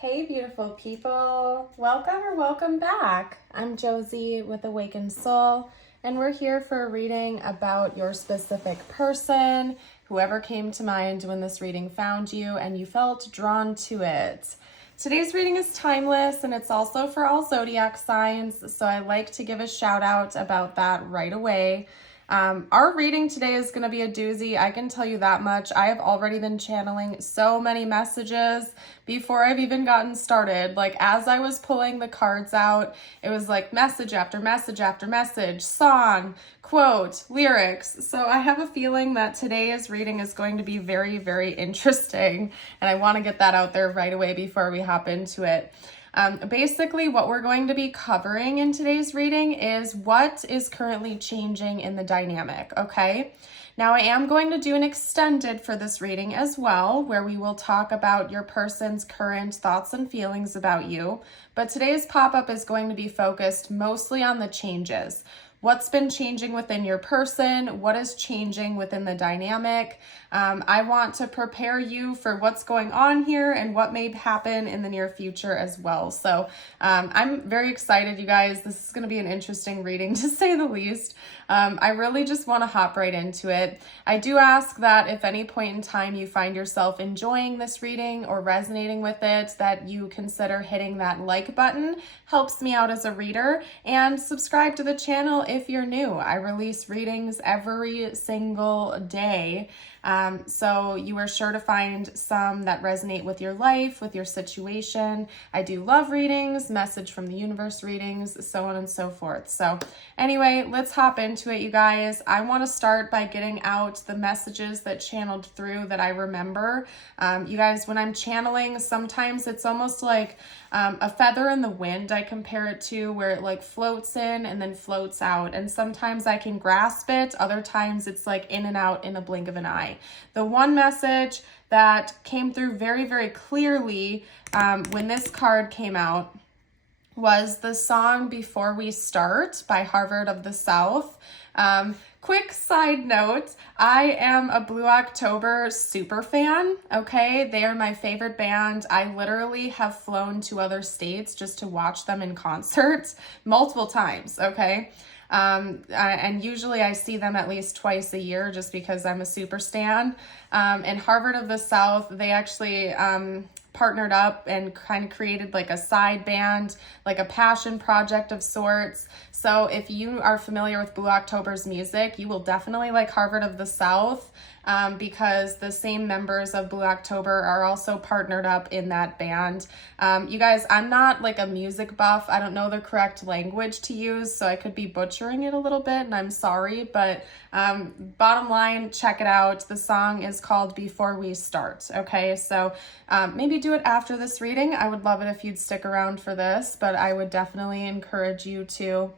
Hey beautiful people, welcome or welcome back. I'm Josie with Awakened Soul, and we're here for a reading about your specific person, whoever came to mind when this reading found you and you felt drawn to it. Today's reading is timeless and it's also for all zodiac signs, so I like to give a shout out about that right away. Our reading today is going to be a doozy. I can tell you that much. I have already been channeling so many messages before I've even gotten started. Like as I was pulling the cards out, it was like message after message after message, song, quote, lyrics. So I have a feeling that today's reading is going to be very, very interesting. And I want to get that out there right away before we hop into it. Basically, what we're going to be covering in today's reading is what is currently changing in the dynamic, okay? Now, I am going to do an extended for this reading as well, where we will talk about your person's current thoughts and feelings about you. But today's pop-up is going to be focused mostly on the changes. What's been changing within your person? What is changing within the dynamic? I want to prepare you for what's going on here and what may happen in the near future as well. So I'm very excited, you guys. This is going to be an interesting reading to say the least. I really just want to hop right into it. I do ask that if any point in time you find yourself enjoying this reading or resonating with it, that you consider hitting that like button. Helps me out as a reader, and subscribe to the channel if you're new. I release readings every single day. So you are sure to find some that resonate with your life, with your situation. I do love readings, message from the universe readings, so on and so forth. So anyway, let's hop into it, you guys. I want to start by getting out the messages that channeled through that I remember. You guys, when I'm channeling, sometimes it's almost like a feather in the wind, I compare it to, where it like floats in and then floats out. And sometimes I can grasp it. Other times it's like in and out in a blink of an eye. The one message that came through very, very clearly when this card came out was the song Before We Start by Harvard of the South. Quick side note, I am a Blue October super fan, okay? They are my favorite band. I literally have flown to other states just to watch them in concert multiple times, okay? And usually I see them at least twice a year just because I'm a super stan. And Harvard of the South, they actually partnered up and kind of created like a side band, like a passion project of sorts. So if you are familiar with Blue October's music, you will definitely like Harvard of the South, because the same members of Blue October are also partnered up in that band. You guys, I'm not like a music buff. I don't know the correct language to use, so I could be butchering it a little bit, and I'm sorry, but bottom line, check it out. The song is called Before We Start, okay? So maybe do it after this reading. I would love it if you'd stick around for this, but I would definitely encourage you to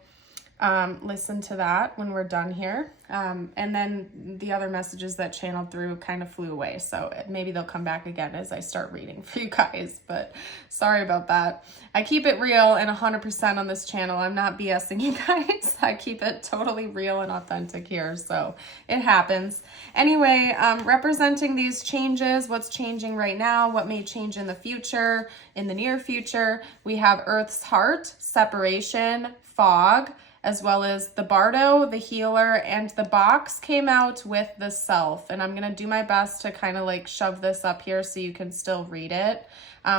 listen to that when we're done here. And then the other messages that channeled through kind of flew away. So maybe they'll come back again as I start reading for you guys, but sorry about that. I keep it real and 100% on this channel. I'm not BSing you guys. I keep it totally real and authentic here. So it happens. Anyway, representing these changes, what's changing right now, what may change in the future, in the near future, we have Earth's Heart, separation, fog, as well as the Bardo, the Healer, and the box came out with the Self. And I'm going to do my best to kind of like shove this up here so you can still read it.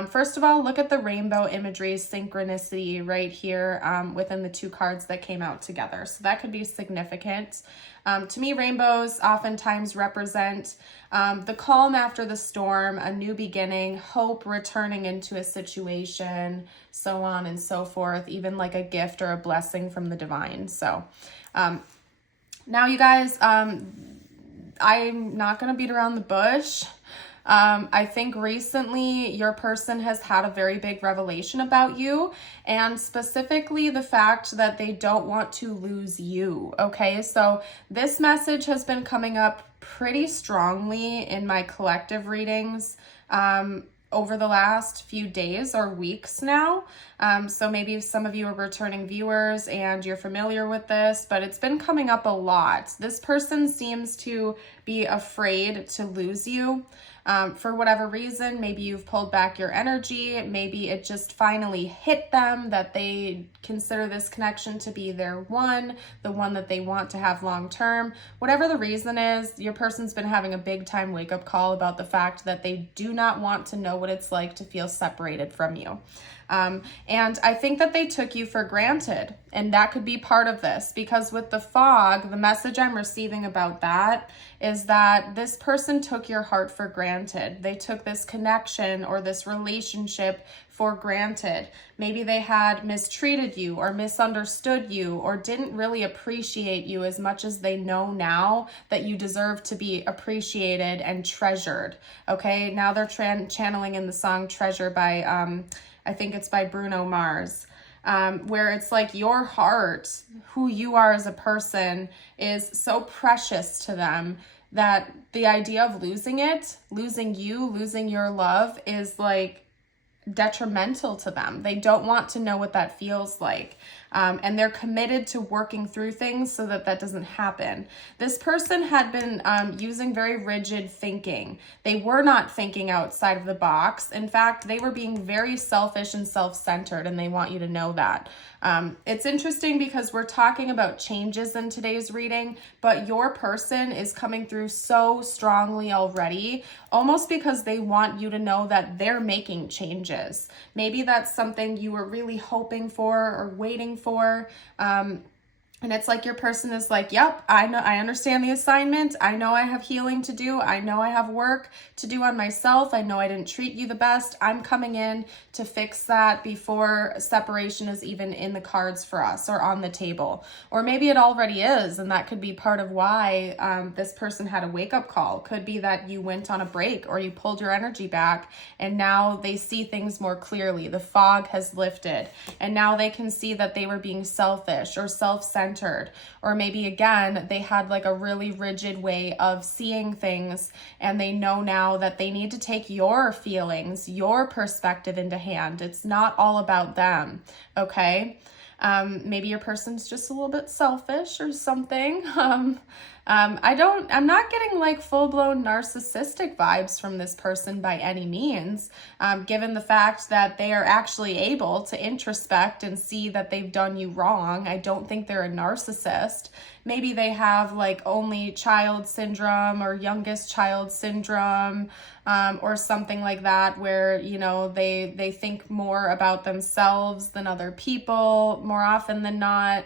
First of all, look at the rainbow imagery synchronicity right here within the two cards that came out together. So that could be significant. To me, rainbows oftentimes represent the calm after the storm, a new beginning, hope returning into a situation, so on and so forth, even like a gift or a blessing from the divine. So now you guys, I'm not going to beat around the bush. I think recently your person has had a very big revelation about you, and specifically the fact that they don't want to lose you. Okay, so this message has been coming up pretty strongly in my collective readings over the last few days or weeks now. So maybe some of you are returning viewers and you're familiar with this, but it's been coming up a lot. This person seems to be be afraid to lose you. For whatever reason, maybe you've pulled back your energy, maybe it just finally hit them that they consider this connection to be their one, the one that they want to have long term. Whatever the reason is, your person's been having a big time wake up call about the fact that they do not want to know what it's like to feel separated from you. And I think that they took you for granted, and that could be part of this, because with the fog, the message I'm receiving about that is that this person took your heart for granted. They took this connection or this relationship for granted. Maybe they had mistreated you or misunderstood you or didn't really appreciate you as much as they know now that you deserve to be appreciated and treasured. Okay, now they're channeling in the song Treasure by I think it's by Bruno Mars, where it's like your heart, who you are as a person, is so precious to them that the idea of losing it, losing you, losing your love is like detrimental to them. They don't want to know what that feels like. And they're committed to working through things so that that doesn't happen. This person had been using very rigid thinking. They were not thinking outside of the box. In fact, they were being very selfish and self-centered, and they want you to know that. It's interesting because we're talking about changes in today's reading, but your person is coming through so strongly already, almost because they want you to know that they're making changes. Maybe that's something you were really hoping for or waiting for. And it's like your person is like, yep, I know, I understand the assignment. I know I have healing to do. I know I have work to do on myself. I know I didn't treat you the best. I'm coming in to fix that before separation is even in the cards for us or on the table. Or maybe it already is, and that could be part of why this person had a wake-up call. Could be that you went on a break or you pulled your energy back, and now they see things more clearly. The fog has lifted, and now they can see that they were being selfish or self-centered. Or maybe again, they had like a really rigid way of seeing things, and they know now that they need to take your feelings, your perspective into hand. It's not all about them, okay? Maybe your person's just a little bit selfish or something. I'm not getting like full-blown narcissistic vibes from this person by any means, given the fact that they are actually able to introspect and see that they've done you wrong. I don't think they're a narcissist. Maybe they have like only child syndrome or youngest child syndrome, or something like that, where, you know, they think more about themselves than other people more often than not.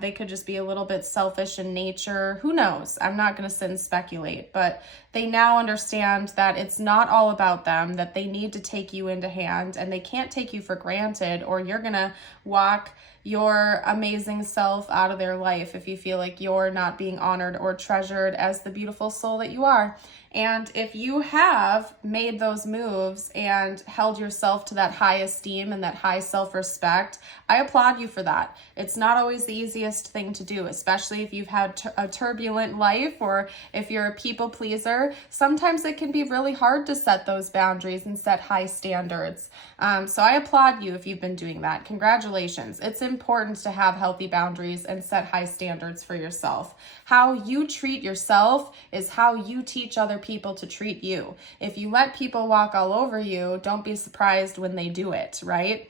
They could just be a little bit selfish in nature. Who knows? I'm not going to sit and speculate, but they now understand that it's not all about them, that they need to take you into hand, and they can't take you for granted, or you're going to walk your amazing self out of their life if you feel like you're not being honored or treasured as the beautiful soul that you are. And if you have made those moves and held yourself to that high esteem and that high self-respect, I applaud you for that. It's not always the easiest thing to do, especially if you've had a turbulent life or if you're a people pleaser. Sometimes it can be really hard to set those boundaries and set high standards. So I applaud you if you've been doing that. Congratulations. It's important to have healthy boundaries and set high standards for yourself. How you treat yourself is how you teach other people to treat you. If you let people walk all over you, don't be surprised when they do it, right?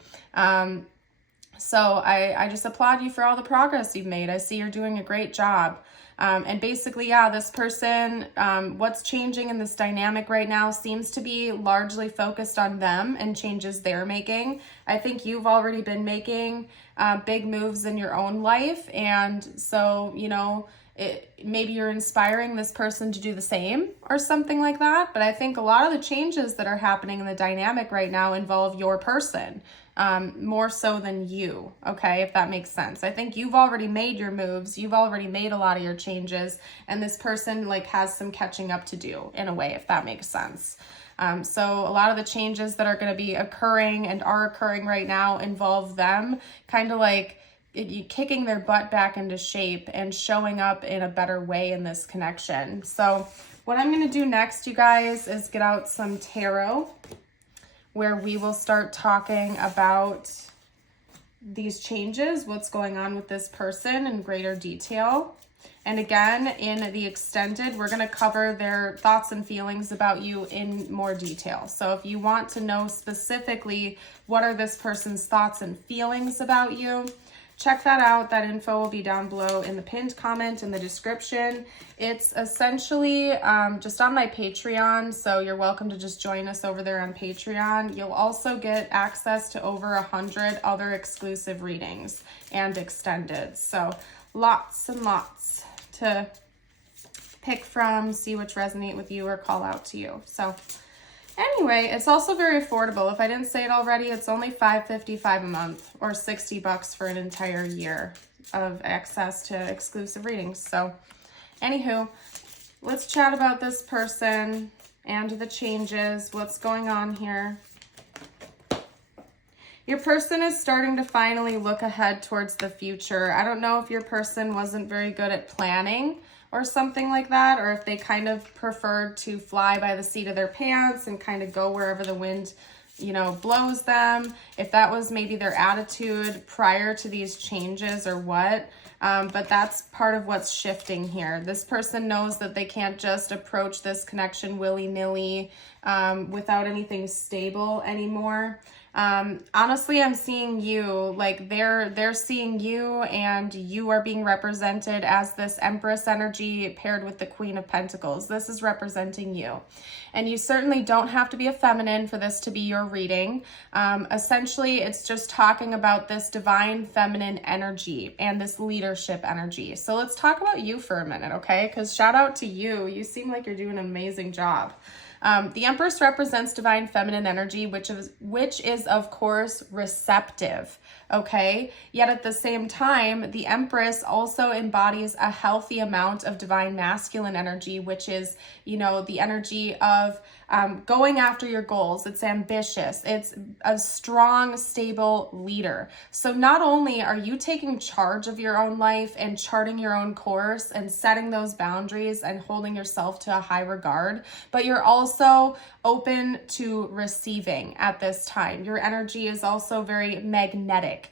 So I just applaud you for all the progress you've made. I see you're doing a great job. And basically, yeah, this person, what's changing in this dynamic right now seems to be largely focused on them and changes they're making. I think you've already been making big moves in your own life. And so, you know, maybe you're inspiring this person to do the same or something like that. But I think a lot of the changes that are happening in the dynamic right now involve your person, more so than you, okay, if that makes sense. I think you've already made your moves. You've already made a lot of your changes, and this person like has some catching up to do in a way, if that makes sense. So a lot of the changes that are going to be occurring and are occurring right now involve them kind of like kicking their butt back into shape and showing up in a better way in this connection. So what I'm going to do next, you guys, is get out some tarot, where we will start talking about these changes, what's going on with this person in greater detail. And again, in the extended, we're going to cover their thoughts and feelings about you in more detail. So if you want to know specifically what are this person's thoughts and feelings about you, check that out. That info will be down below in the pinned comment in the description. It's essentially just on my Patreon, so you're welcome to just join us over there on Patreon. You'll also get access to over 100 other exclusive readings and extended. So lots and lots to pick from, see which resonate with you or call out to you. So anyway, it's also very affordable. If I didn't say it already, it's only $5.55 a month or $60 for an entire year of access to exclusive readings. So anywho, let's chat about this person and the changes, what's going on here. Your person is starting to finally look ahead towards the future. I don't know if your person wasn't very good at planning or something like that, or if they kind of preferred to fly by the seat of their pants and kind of go wherever the wind, you know, blows them. If that was maybe their attitude prior to these changes or what. But that's part of what's shifting here. This person knows that they can't just approach this connection willy-nilly without anything stable anymore. Honestly, I'm seeing you, like they're seeing you, and you are being represented as this Empress energy paired with the Queen of Pentacles. This is representing you. And you certainly don't have to be a feminine for this to be your reading. Essentially, it's just talking about this divine feminine energy and this leadership energy. So let's talk about you for a minute, okay? Because shout out to you. You seem like you're doing an amazing job. The Empress represents divine feminine energy, which is of course receptive, okay? Yet at the same time, the Empress also embodies a healthy amount of divine masculine energy, which is, you know, the energy of going after your goals. It's ambitious. It's a strong, stable leader. So not only are you taking charge of your own life and charting your own course and setting those boundaries and holding yourself to a high regard, but you're also open to receiving at this time. Your energy is also very magnetic.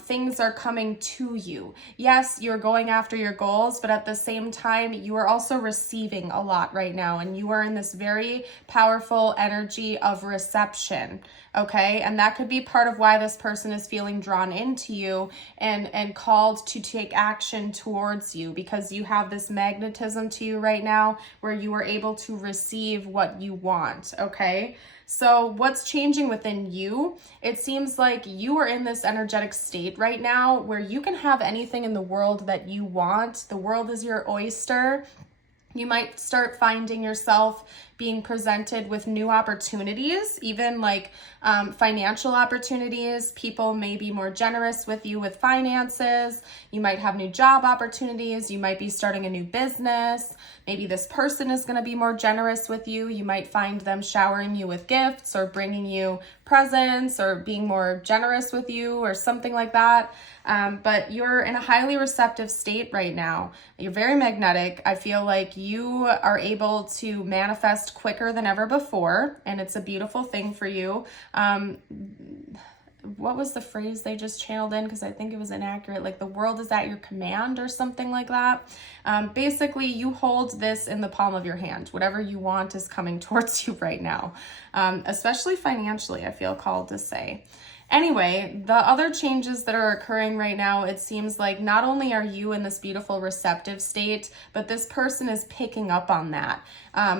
Things are coming to you. Yes, you're going after your goals, but at the same time, you are also receiving a lot right now, and you are in this very powerful energy of reception, okay? And that could be part of why this person is feeling drawn into you and called to take action towards you, because you have this magnetism to you right now where you are able to receive what you want, okay? So what's changing within you? It seems like you are in this energetic state right now where you can have anything in the world that you want. The world is your oyster. You might start finding yourself being presented with new opportunities, even like financial opportunities. People may be more generous with you with finances. You might have new job opportunities. You might be starting a new business. Maybe this person is going to be more generous with you. You might find them showering you with gifts or bringing you presents or being more generous with you or something like that. But you're in a highly receptive state right now. You're very magnetic. I feel like you are able to manifest quicker than ever before, and it's a beautiful thing for you. What was the phrase they just channeled in? Because I think it was inaccurate. Like the world is at your command or something like that. Basically, you hold this in the palm of your hand. Whatever you want is coming towards you right now, especially financially, I feel called to say. Anyway, the other changes that are occurring right now, it seems like not only are you in this beautiful receptive state, but this person is picking up on that.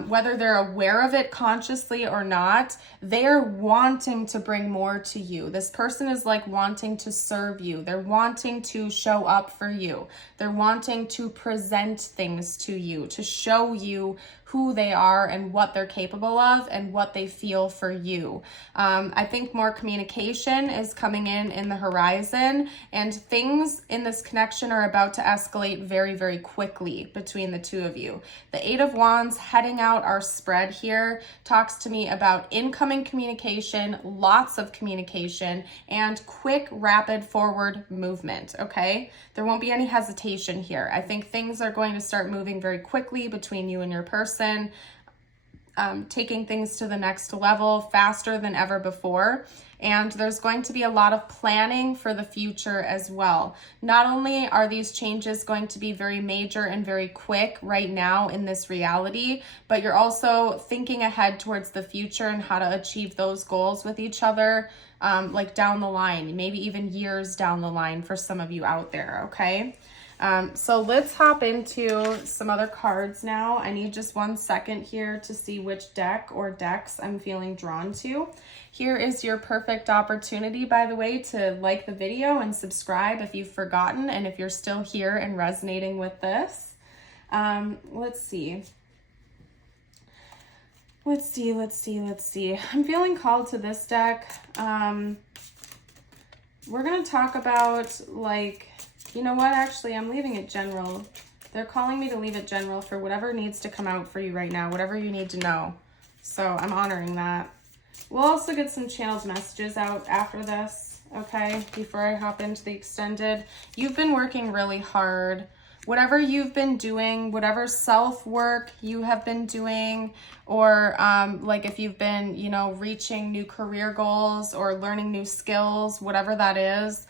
Whether they're aware of it consciously or not, they're wanting to bring more to you. This person is like wanting to serve you. They're wanting to show up for you. They're wanting to present things to you, to show you who they are and what they're capable of and what they feel for you. I think more communication is coming in the horizon, and things in this connection are about to escalate very, very quickly between the two of you. The Eight of Wands heading out our spread here talks to me about incoming communication, lots of communication, and quick, rapid forward movement, okay? There won't be any hesitation here. I think things are going to start moving very quickly between you and your person. taking things to the next level faster than ever before. And there's going to be a lot of planning for the future as well. Not only are these changes going to be very major and very quick right now in this reality, but you're also thinking ahead towards the future and how to achieve those goals with each other, like down the line, maybe even years down the line for some of you out there, okay? So let's hop into some other cards now. I need just 1 second here to see which deck or decks I'm feeling drawn to. Here is your perfect opportunity, by the way, to like the video and subscribe if you've forgotten, and if you're still here and resonating with this. Let's see. I'm feeling called to this deck. We're going to talk about, like, you know what, actually, I'm leaving it general. They're calling me to leave it general for whatever needs to come out for you right now, whatever you need to know. So I'm honoring that. We'll also get some channeled messages out after this, okay, before I hop into the extended. You've been working really hard. Whatever you've been doing, whatever self-work you have been doing, or like if you've been, you know, reaching new career goals or learning new skills, whatever that is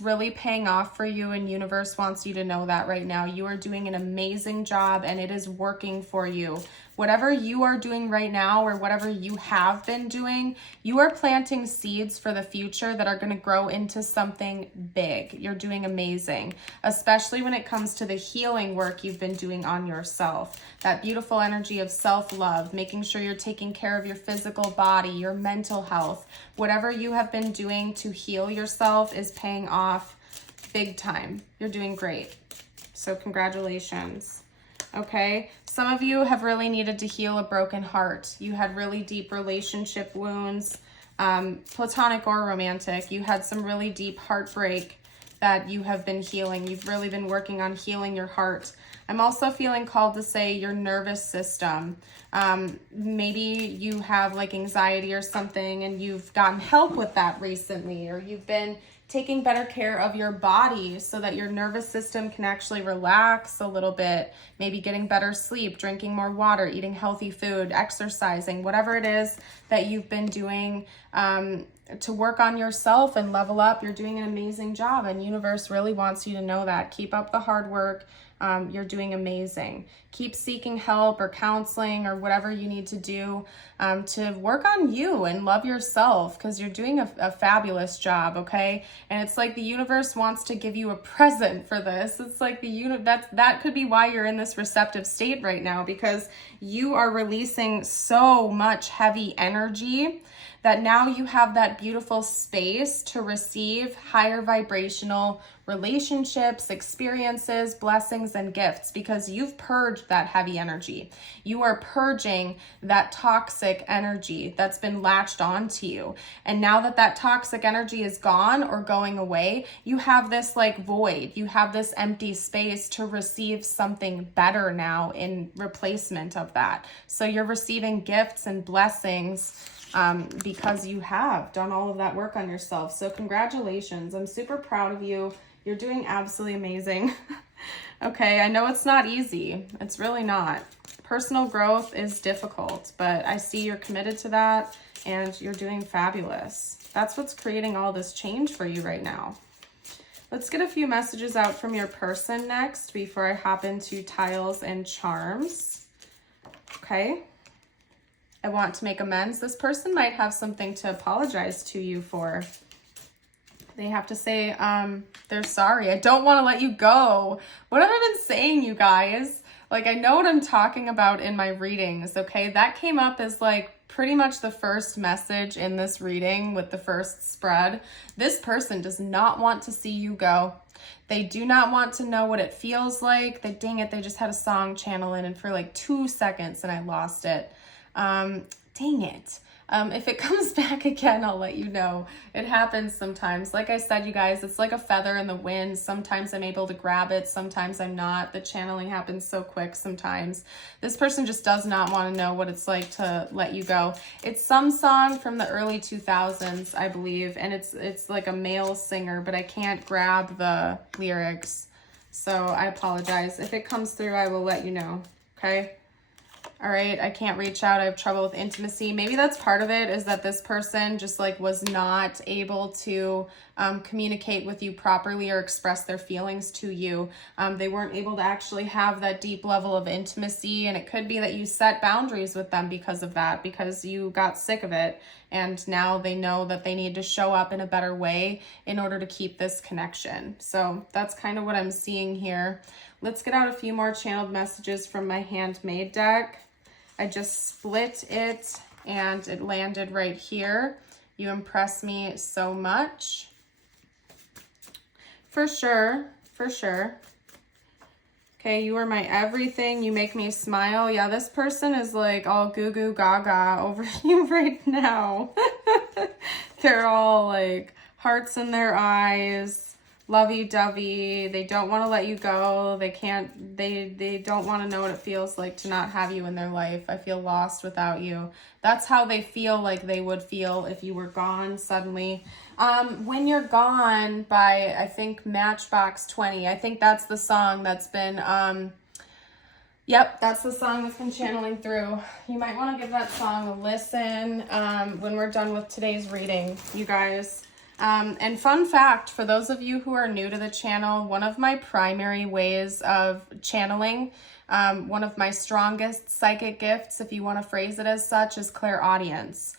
really paying off for you, and universe wants you to know that right now. You are doing an amazing job and it is working for you. Whatever you are doing right now, or whatever you have been doing, you are planting seeds for the future that are going to grow into something big. You're doing amazing, especially when it comes to the healing work you've been doing on yourself. That beautiful energy of self-love, making sure you're taking care of your physical body, your mental health. Whatever you have been doing to heal yourself is paying off big time. You're doing great. So congratulations. Okay, some of you have really needed to heal a broken heart. You had really deep relationship wounds, platonic or romantic. You had some really deep heartbreak that you have been healing. You've really been working on healing your heart. I'm also feeling called to say your nervous system. Maybe you have like anxiety or something and you've gotten help with that recently, or you've been taking better care of your body so that your nervous system can actually relax a little bit, maybe getting better sleep, drinking more water, eating healthy food, exercising, whatever it is that you've been doing to work on yourself and level up. You're doing an amazing job, and universe really wants you to know that. Keep up the hard work. You're doing amazing. Keep seeking help or counseling or whatever you need to do to work on you and love yourself, because you're doing a fabulous job, okay? And it's like the universe wants to give you a present for this. It's like that could be why you're in this receptive state right now, because you are releasing so much heavy energy that now you have that beautiful space to receive higher vibrational relationships, experiences, blessings, and gifts, because you've purged that heavy energy. You are purging that toxic energy that's been latched onto you. And now that that toxic energy is gone or going away, you have this like void. You have this empty space to receive something better now in replacement of that. So you're receiving gifts and blessings because you have done all of that work on yourself. So congratulations. I'm super proud of you. You're doing absolutely amazing. Okay, I know it's not easy. It's really not. Personal growth is difficult, but I see you're committed to that and you're doing fabulous. That's what's creating all this change for you right now. Let's get a few messages out from your person next before I hop into tiles and charms. Okay. I want to make amends. This person might have something to apologize to you for. They have to say they're sorry. I don't want to let you go. What have I been saying, you guys? Like, I know what I'm talking about in my readings, okay? That came up as like pretty much the first message in this reading with the first spread. This person does not want to see you go. They do not want to know what it feels like. Dang it, they just had a song channel in and for like 2 seconds and I lost it. Dang it. If it comes back again, I'll let you know. It happens sometimes. Like I said, you guys, it's like a feather in the wind. Sometimes I'm able to grab it. Sometimes I'm not. The channeling happens so quick sometimes. This person just does not want to know what it's like to let you go. It's some song from the early 2000s, I believe. And it's like a male singer, but I can't grab the lyrics. So I apologize. If it comes through, I will let you know. Okay? All right, I can't reach out. I have trouble with intimacy. Maybe that's part of it, is that this person just like was not able to communicate with you properly or express their feelings to you. They weren't able to actually have that deep level of intimacy, and it could be that you set boundaries with them because of that, because you got sick of it, and now they know that they need to show up in a better way in order to keep this connection. So that's kind of what I'm seeing here. Let's get out a few more channeled messages from my handmade deck. I just split it and it landed right here. You impress me so much. For sure, for sure. Okay, you are my everything. You make me smile. Yeah, this person is like all goo goo gaga over you right now. They're all like hearts in their eyes, lovey-dovey. They don't want to let you go. They don't want to know what it feels like to not have you in their life. I feel lost without you. That's how they feel like they would feel if you were gone suddenly. When You're Gone by, I think, Matchbox 20. I think that's the song that's been, yep, that's the song that's been channeling through. You might want to give that song a listen when we're done with today's reading, you guys. And fun fact, for those of you who are new to the channel, one of my primary ways of channeling, one of my strongest psychic gifts, if you want to phrase it as such, is clairaudience.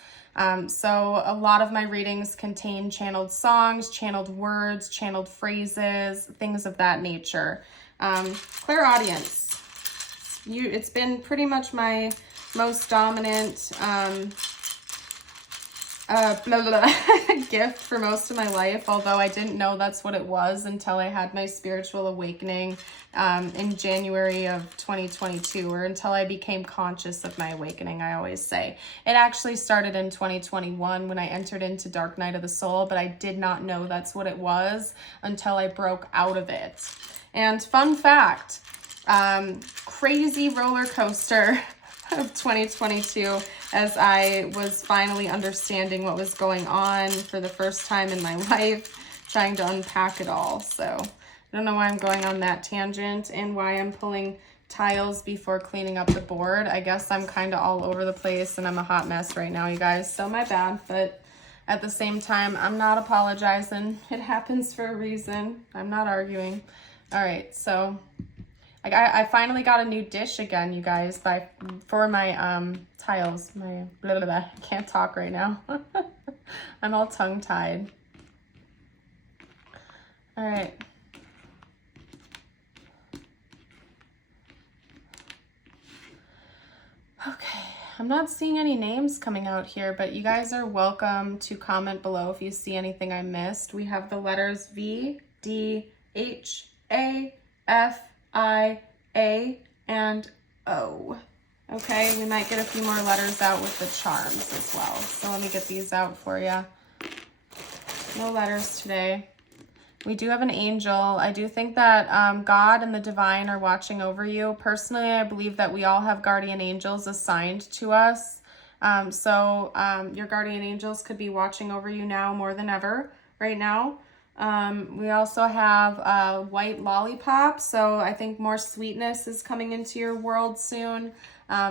So a lot of my readings contain channeled songs, channeled words, channeled phrases, things of that nature. Clairaudience. It's been pretty much my most dominant gift for most of my life, although I didn't know that's what it was until I had my spiritual awakening in January of 2022, or until I became conscious of my awakening, I always say. It actually started in 2021 when I entered into Dark Night of the Soul, but I did not know that's what it was until I broke out of it. And fun fact, crazy roller coaster of 2022 as I was finally understanding what was going on for the first time in my life, trying to unpack it all. So I don't know why I'm going on that tangent and why I'm pulling tiles before cleaning up the board. I guess I'm kind of all over the place and I'm a hot mess right now, you guys, so my bad. But at the same time, I'm not apologizing. It happens for a reason. I'm not arguing. All right, so I finally got a new dish again, you guys, for my tiles. My blah, blah, blah. I can't talk right now. I'm all tongue-tied. All right. Okay, I'm not seeing any names coming out here, but you guys are welcome to comment below if you see anything I missed. We have the letters V, D, H, A, F, I, A, and O. Okay, we might get a few more letters out with the charms as well. So let me get these out for you. No letters today. We do have an angel. I do think that God and the divine are watching over you. Personally, I believe that we all have guardian angels assigned to us. So your guardian angels could be watching over you now more than ever right now. We also have a white lollipop, so I think more sweetness is coming into your world soon.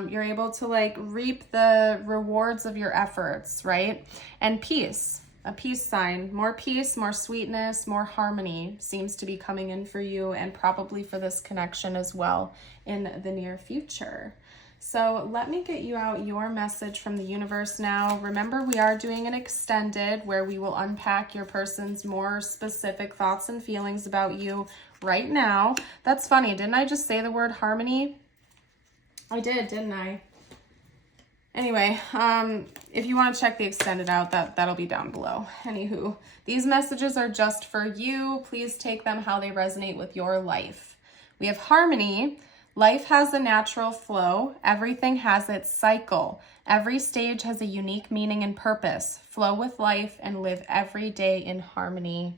You're able to like reap the rewards of your efforts, right? And peace, a peace sign, more peace, more sweetness, more harmony seems to be coming in for you, and probably for this connection as well in the near future. So let me get you out your message from the universe now. Remember, we are doing an extended where we will unpack your person's more specific thoughts and feelings about you right now. That's funny. Didn't I just say the word harmony? I did, didn't I? Anyway, if you want to check the extended out, that'll be down below. Anywho, these messages are just for you. Please take them how they resonate with your life. We have harmony. Life has a natural flow. Everything has its cycle. Every stage has a unique meaning and purpose. Flow with life and live every day in harmony.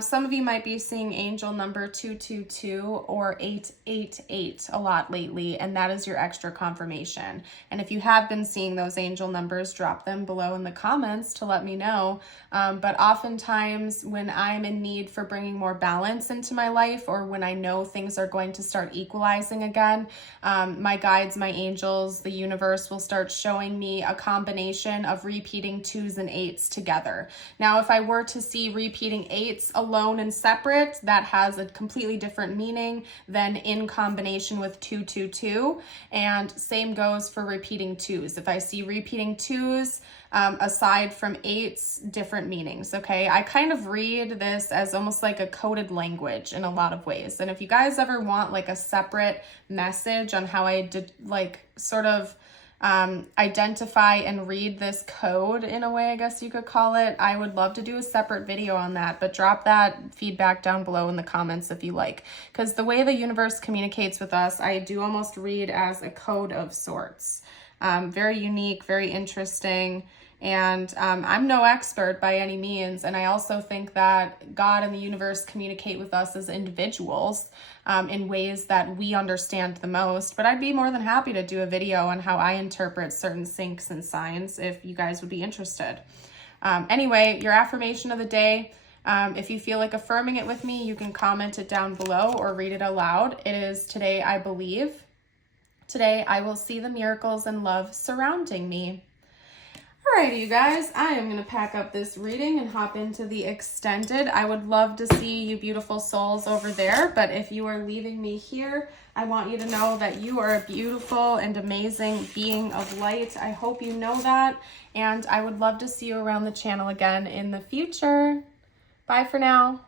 Some of you might be seeing angel number 222 or 888 a lot lately, and that is your extra confirmation. And if you have been seeing those angel numbers, drop them below in the comments to let me know. But oftentimes when I'm in need for bringing more balance into my life, or when I know things are going to start equalizing again, my guides, my angels, the universe will start showing me a combination of repeating 2s and 8s together. Now, if I were to see repeating 8s alone and separate, that has a completely different meaning than in combination with 222. And same goes for repeating 2s. If I see repeating 2s aside from 8s, different meanings. Okay, I kind of read this as almost like a coded language in a lot of ways. And if you guys ever want like a separate message on how I did sort of identify and read this code in a way, I guess you could call it, I would love to do a separate video on that, but drop that feedback down below in the comments if you like, because the way the universe communicates with us, I do almost read as a code of sorts. Very unique, very interesting. And I'm no expert by any means. And I also think that God and the universe communicate with us as individuals in ways that we understand the most. But I'd be more than happy to do a video on how I interpret certain syncs and signs if you guys would be interested. Anyway, your affirmation of the day. If you feel like affirming it with me, you can comment it down below or read it aloud. It is, today I believe. Today I will see the miracles and love surrounding me. Alrighty, you guys, I am going to pack up this reading and hop into the extended. I would love to see you beautiful souls over there, but if you are leaving me here, I want you to know that you are a beautiful and amazing being of light. I hope you know that, and I would love to see you around the channel again in the future. Bye for now.